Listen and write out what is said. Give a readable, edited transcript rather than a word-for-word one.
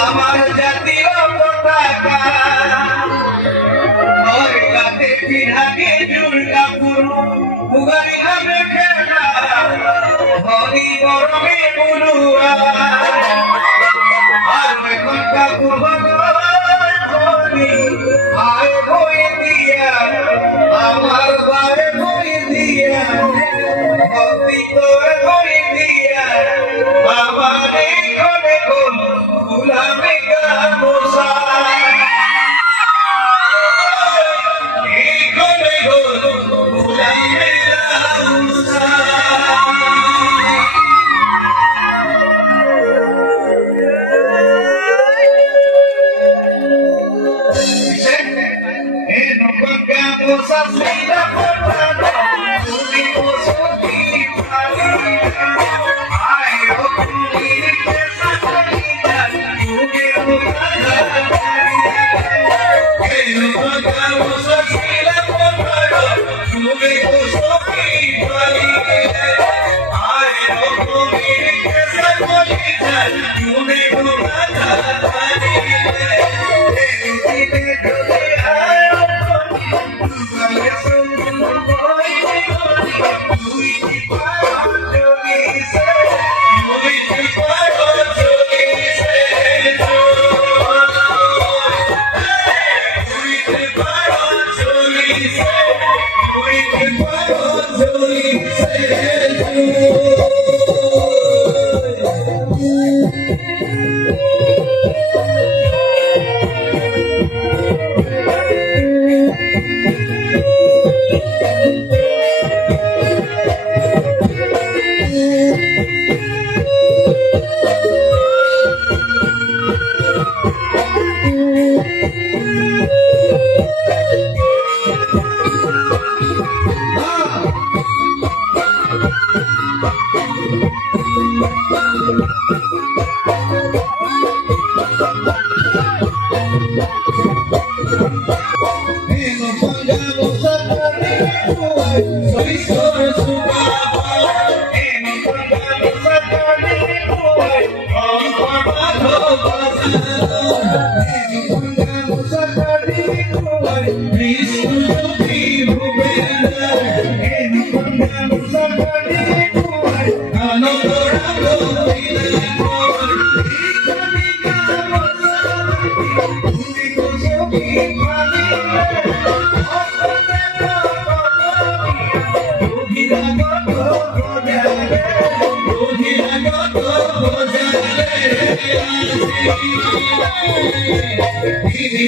আমার জাতীয় পতাকা ওর কাছে ফিরাকে জুড়কা পুরু উগারি হবে খেলা হরি গরমে পুরুয়া আর এখন কাকু ভগবানি আর বই দিয়া আমার বার বই দিয়া ভক্তি তোর বই দিয়া আমার কোনে কোন গুলামে গামোসা এই কোনে কোন গুলামে gamosa Gamosa sila portada, tumi musuti pali. Ayo kumiri kesa kalita, tumi rumada. Ayo gamosa sila portada, tumi musuti pali. Ayo kumiri kesa kalita, tumi rumada. Ini